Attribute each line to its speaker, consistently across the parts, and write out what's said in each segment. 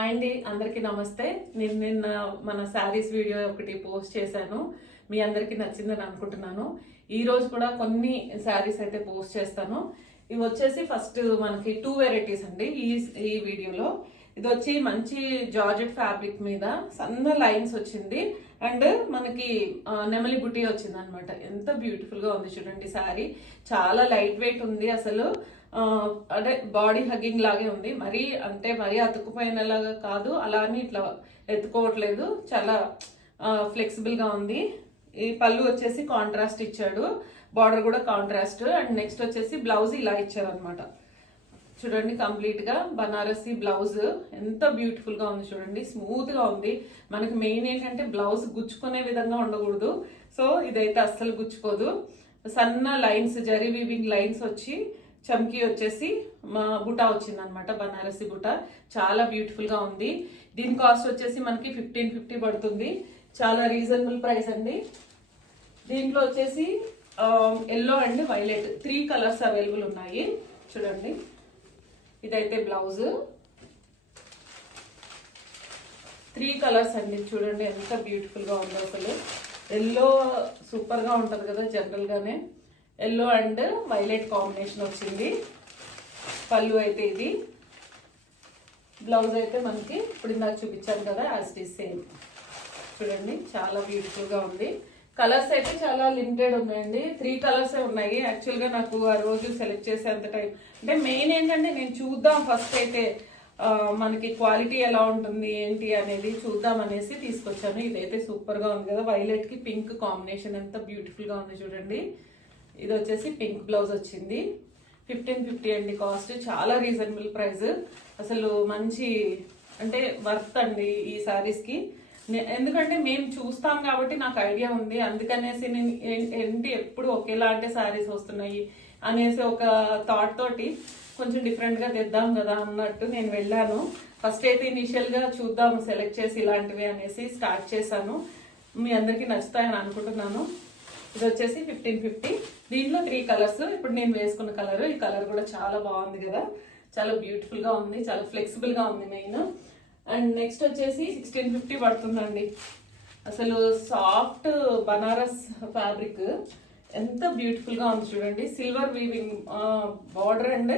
Speaker 1: Hi అండి అందరికీ నమస్తే. నేను నిన్న మన శారీస్ వీడియో ఒకటి పోస్ట్ చేశాను. మీ అందరికీ నచ్చిందని అనుకుంటున్నాను. ఈ రోజు కూడా కొన్ని శారీస్ అయితే పోస్ట్ చేస్తాను. ఇవి వచ్చేసి ఫస్ట్ మనకి టూ వెరైటీస్ అండి ఈ ఈ వీడియోలో. ఇది వచ్చి మంచి జార్జెట్ ఫ్యాబ్రిక్ మీద సన్న లైన్స్ వచ్చింది. అండ్ మనకి నెమలి బుట్టి వచ్చింది అనమాట ఎంత బ్యూటిఫుల్గా ఉంది చూడండి శారీ. చాలా లైట్ వెయిట్ ఉంది అసలు. అంటే బాడీ హగ్గింగ్ లాగే ఉంది. మరీ అంటే మరీ అతుక్కుపోయినలాగా కాదు. అలా అని ఇట్లా ఎత్తుకోవట్లేదు. చాలా ఫ్లెక్సిబుల్గా ఉంది. ఈ పళ్ళు వచ్చేసి కాంట్రాస్ట్ ఇచ్చాడు. బార్డర్ కూడా కాంట్రాస్ట్ అండ్ నెక్స్ట్ వచ్చేసి బ్లౌజ్ ఇలా ఇచ్చారనమాట చూడండి కంప్లీట్గా బనారసీ బనారసి బ్లౌజ్ ఎంత బ్యూటిఫుల్గా ఉంది చూడండి. స్మూత్గా ఉంది. మనకి మెయిన్ ఏంటంటే బ్లౌజ్ గుచ్చుకునే విధంగా ఉండకూడదు. సో ఇదైతే అస్సలు గుచ్చుకోదు. సన్న లైన్స్ జరీ వీవింగ్ లైన్స్ వచ్చి చమ్కీ వచ్చేసి మా బుటా వచ్చింది అనమాట బనారసి బుటా. చాలా బ్యూటిఫుల్గా ఉంది. దీని కాస్ట్ వచ్చేసి మనకి ఫిఫ్టీన్ ఫిఫ్టీ పడుతుంది. చాలా రీజనబుల్ ప్రైస్ అండి. దీంట్లో వచ్చేసి yellow and violet three colours available ఉన్నాయి. చూడండి. ఇదైతే బ్లౌజ్ త్రీ కలర్స్ అండి. చూడండి ఎంత బ్యూటిఫుల్గా ఉందో అసలు. ఎల్లో సూపర్గా ఉంటుంది కదా జనరల్గానే ఎల్లో అండ్ వైలెట్ కాంబినేషన్ వచ్చింది. పళ్ళు అయితే ఇది. బ్లౌజ్ అయితే మనకి ఇప్పుడు ఇందాక చూపించాను కదా యాజ్ ఇట్ ఈస్ సేమ్ చూడండి చాలా బ్యూటిఫుల్గా ఉంది. కలర్స్ అయితే చాలా లిమిటెడ్ ఉన్నాయండి. త్రీ కలర్స్ ఉన్నాయి. యాక్చువల్గా నాకు ఆ రోజు సెలెక్ట్ చేసేంత టైం అంటే మెయిన్ ఏంటంటే నేను చూద్దాం ఫస్ట్ అయితే మనకి క్వాలిటీ ఎలా ఉంటుంది ఏంటి అనేది చూద్దాం అనేసి తీసుకొచ్చాను. ఇదైతే సూపర్గా ఉంది కదా. వైలెట్కి పింక్ కాంబినేషన్ ఎంత బ్యూటిఫుల్గా ఉంది చూడండి. ఇది వచ్చేసి పింక్ బ్లౌజ్ వచ్చింది. ఫిఫ్టీన్ ఫిఫ్టీ అండి కాస్ట్ చాలా రీజనబుల్ ప్రైస్ అసలు మంచి అంటే వర్త్ అండి ఈ శారీస్కి ఎందుకంటే మేము చూస్తాం కాబట్టి నాకు ఐడియా ఉంది. అందుకనేసి నేను ఏంటి ఎప్పుడు ఒకేలాంటి శారీస్ వస్తున్నాయి అనేసి ఒక థాట్ తోటి కొంచెం డిఫరెంట్గా తెద్దాం కదా అన్నట్టు నేను వెళ్ళాను. ఫస్ట్ అయితే ఇనీషియల్గా చూద్దాం సెలెక్ట్ చేసి ఇలాంటివి అనేసి స్టార్ట్ చేశాను. మీ అందరికీ నచ్చుతాయని అనుకుంటున్నాను. ఇది వచ్చేసి ఫిఫ్టీన్ ఫిఫ్టీ దీంట్లో త్రీ కలర్స్ ఇప్పుడు నేను వేసుకున్న కలర్ ఈ కలర్ కూడా చాలా బాగుంది కదా. చాలా బ్యూటిఫుల్గా ఉంది చాలా ఫ్లెక్సిబుల్గా ఉంది మెయిన్ అండ్ నెక్స్ట్ వచ్చేసి సిక్స్టీన్ ఫిఫ్టీ పడుతుందండి. అసలు సాఫ్ట్ బనారస్ ఫ్యాబ్రిక్ ఎంత బ్యూటిఫుల్గా ఉంది చూడండి. Silver weaving border and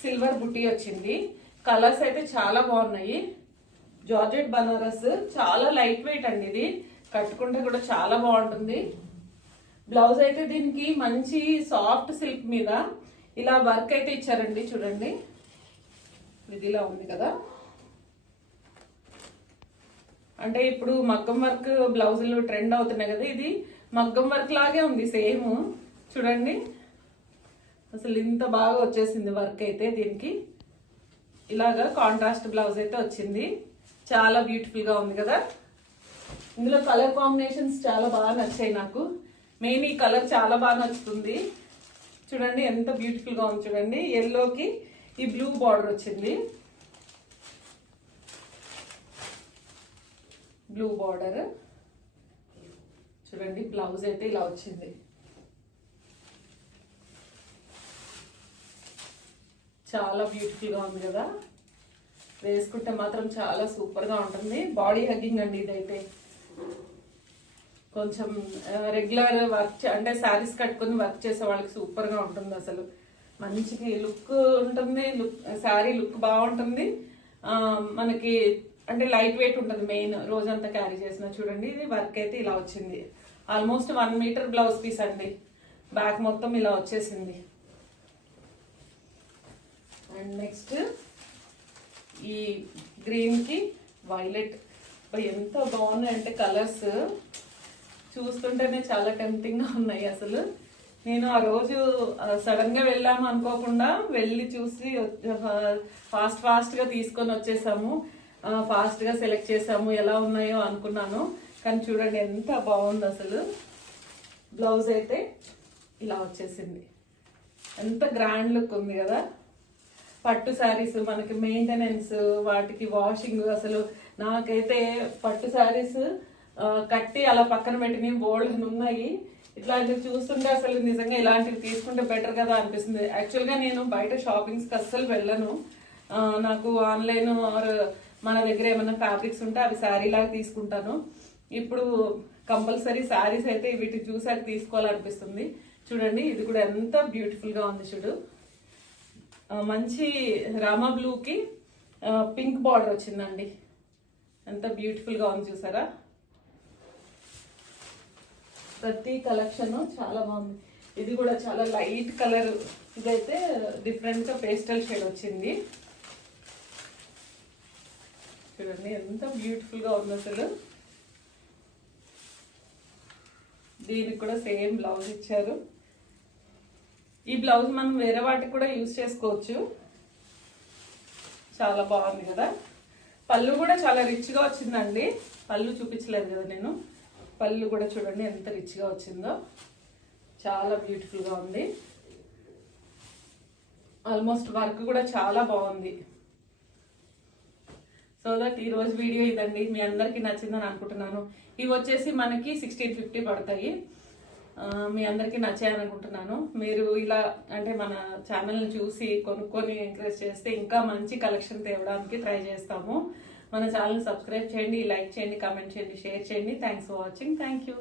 Speaker 1: silver బుట్టి వచ్చింది. కలర్స్ అయితే చాలా బాగున్నాయి. జార్జెట్ బనారస్ చాలా లైట్ వెయిట్ అండి ఇది. కట్టుకుంటే కూడా చాలా బాగుంటుంది. బ్లౌజ్ అయితే దీనికి మంచి సాఫ్ట్ సిల్క్ మీద ఇలా వర్క్ అయితే ఇచ్చారండి చూడండి. ఇది ఇలా ఉంది కదా. అంటే ఇప్పుడు మగ్గం వర్క్ బ్లౌజులు ట్రెండ్ అవుతున్నాయి కదా ఇది మగ్గం వర్క్ లాగే ఉంది సేమ్. చూడండి. అసలు ఇంత బాగా వచ్చేసింది వర్క్ అయితే దీనికి. ఇలాగా కాంట్రాస్ట్ బ్లౌజ్ అయితే వచ్చింది. చాలా బ్యూటిఫుల్గా ఉంది కదా. ఇందులో కలర్ కాంబినేషన్స్ చాలా బాగా నచ్చాయి నాకు. మెయిన్ ఈ కలర్ చాలా బాగా నచ్చుతుంది. చూడండి ఎంత బ్యూటిఫుల్గా ఉంది చూడండి. ఎల్లోకి ఈ బ్లూ బార్డర్ వచ్చింది. బ్లూ బార్డర్ చూడండి బ్లౌజ్ అయితే ఇలా వచ్చింది. చాలా బ్యూటిఫుల్గా ఉంది కదా. వేసుకుంటే మాత్రం చాలా సూపర్గా ఉంటుంది. బాడీ హగ్గింగ్ అండి ఇదైతే. కొంచెం రెగ్యులర్ వర్క్ అంటే శారీస్ కట్టుకుని వర్క్ చేసే వాళ్ళకి సూపర్గా ఉంటుంది అసలు. మంచికి లుక్ ఉంటుంది లుక్ శారీ లుక్ బాగుంటుంది. మనకి అంటే లైట్ వెయిట్ ఉంటుంది మెయిన్ రోజంతా క్యారీ చేసిన. చూడండి ఇది వర్క్ అయితే ఇలా వచ్చింది. Almost one metre blouse piece అండి. బ్యాక్ మొత్తం ఇలా వచ్చేసింది. అండ్ నెక్స్ట్ ఈ గ్రీన్కి వైలెట్ ఎంత బాగున్నాయి అంటే కలర్స్ చూస్తుంటేనే చాలా టెంప్టింగ్గా ఉన్నాయి అసలు. నేను ఆ రోజు సడన్గా వెళ్ళాము అనుకోకుండా వెళ్ళి చూసి ఫాస్ట్ ఫాస్ట్గా తీసుకొని వచ్చేసాము. ఫాస్ట్గా సెలెక్ట్ చేసాము ఎలా ఉన్నాయో అనుకున్నాను. కానీ చూడండి ఎంత బాగుంది అసలు. బ్లౌజ్ అయితే ఇలా వచ్చేసింది. ఎంత గ్రాండ్ లుక్ ఉంది కదా. పట్టు శారీస్ మనకి మెయింటెనెన్స్ వాటికి వాషింగ్ అసలు నాకైతే పట్టు శారీస్ కట్టి అలా పక్కన పెట్టినవి బోల్డ్ ఉన్నాయి. ఇట్లాంటివి చూస్తుంటే అసలు నిజంగా ఇలాంటివి తీసుకుంటే బెటర్ కదా అనిపిస్తుంది. యాక్చువల్గా నేను బయట షాపింగ్స్కి అస్సలు వెళ్ళను. నాకు ఆన్లైన్ ఆర్ మన దగ్గర ఏమైనా ఫ్యాబ్రిక్స్ ఉంటే అవి శారీ లాగా తీసుకుంటాను. ఇప్పుడు కంపల్సరీ శారీస్ అయితే వీటి చూసాక తీసుకోవాలనిపిస్తుంది. చూడండి ఇది కూడా ఎంత బ్యూటిఫుల్గా ఉంది చూడు. మంచి రామా బ్లూకి పింక్ బార్డర్ వచ్చిందండి. ఎంత బ్యూటిఫుల్గా ఉంది చూసారా? ప్రతి కలెక్షన్ చాలా బాగుంది. ఇది కూడా చాలా లైట్ కలర్ ఇదైతే డిఫరెంట్గా పేస్టల్ షేడ్ వచ్చింది. చూడండి ఎంత బ్యూటిఫుల్గా ఉంది అసలు. దీనికి కూడా సేమ్ బ్లౌజ్ ఇచ్చారు. ఈ బ్లౌజ్ మనం వేరే వాటికి కూడా యూజ్ చేసుకోవచ్చు. చాలా బాగుంది కదా. పళ్ళు కూడా చాలా రిచ్గా వచ్చిందండి. పళ్ళు చూపించలేదు కదా నేను. పళ్ళు కూడా చూడండి ఎంత రిచ్గా వచ్చిందో. చాలా బ్యూటిఫుల్గా ఉంది. ఆల్మోస్ట్ వర్క్ కూడా చాలా బాగుంది. సో దట్ ఈ రోజు వీడియో ఇదండి. మీ అందరికీ నచ్చిందని అనుకుంటున్నాను. ఇవి వచ్చేసి మనకి సిక్స్టీన్ ఫిఫ్టీ పడతాయి. మీ అందరికీ నచ్చాయనుకుంటున్నాను మీరు ఇలా అంటే మన ఛానల్ని చూసి కొనుక్కొని ఎంకరేజ్ చేస్తే ఇంకా మంచి కలెక్షన్ తేవడానికి ట్రై చేస్తాము. మన ఛానల్ సబ్స్క్రైబ్ చేయండి లైక్ చేయండి కామెంట్ చేయండి షేర్ చేయండి. Thanks for watching thank you